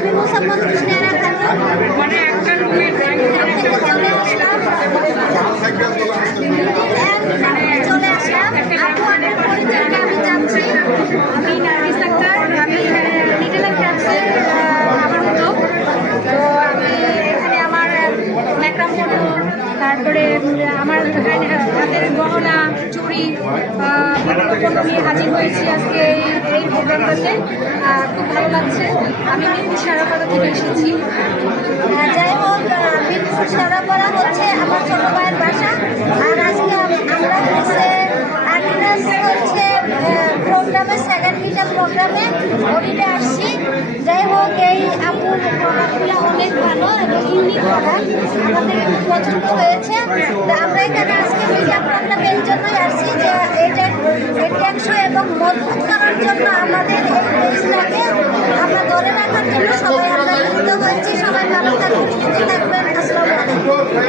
আমি মুসাম্মদ হুসনেরা খাতুন মানে একটা রুমে থেকে চলে আসলাম। চলে আসলাম। আপু আমার পরিচয়টা আমি জানছি। আমি নার্গিস আক্তার, আমি লিটল ক্যাপসের আমার মতো। তো আমি এখানে আমার ম্যাকরাম পণ্য, তারপরে আমার হাতের গহনা, চুড়ি, বিভিন্ন পণ্য নিয়ে হাজির হয়েছি আজকে এই প্রোগ্রামটাতে। খুব ভালো লাগছে। আমি মিরপুর সারাপাড়া থেকে এসেছি। যাই হোক, মিরপুর সারাপাড়া হচ্ছে আমার ছোট ভাইয়ের বাসা। আর আজকে আমরা হচ্ছে আর্টিনাস হচ্ছে প্রোগ্রামে সেকেন্ড মিটা প্রোগ্রামে ওটিতে আসছি। যাই হোক, এই আপুর প্রোডাক্টগুলো অনেক ভালো এবং ইউনিক প্রোডাক্ট আমাদের খুব পছন্দ হয়েছে। তো আমরা এখানে আজকে মিটা প্রোগ্রামে এই জন্যই আসছি যে এটা টেকসই এবং মজবুত করার জন্য আমাদের এই পেজটাকে আমরা ধরে রাখার জন্য সবাই আমরা মিলিত হয়েছি। সবাই ভালো থাকবেন, সুস্থ থাকবেন। আসসালামু আলাইকুম।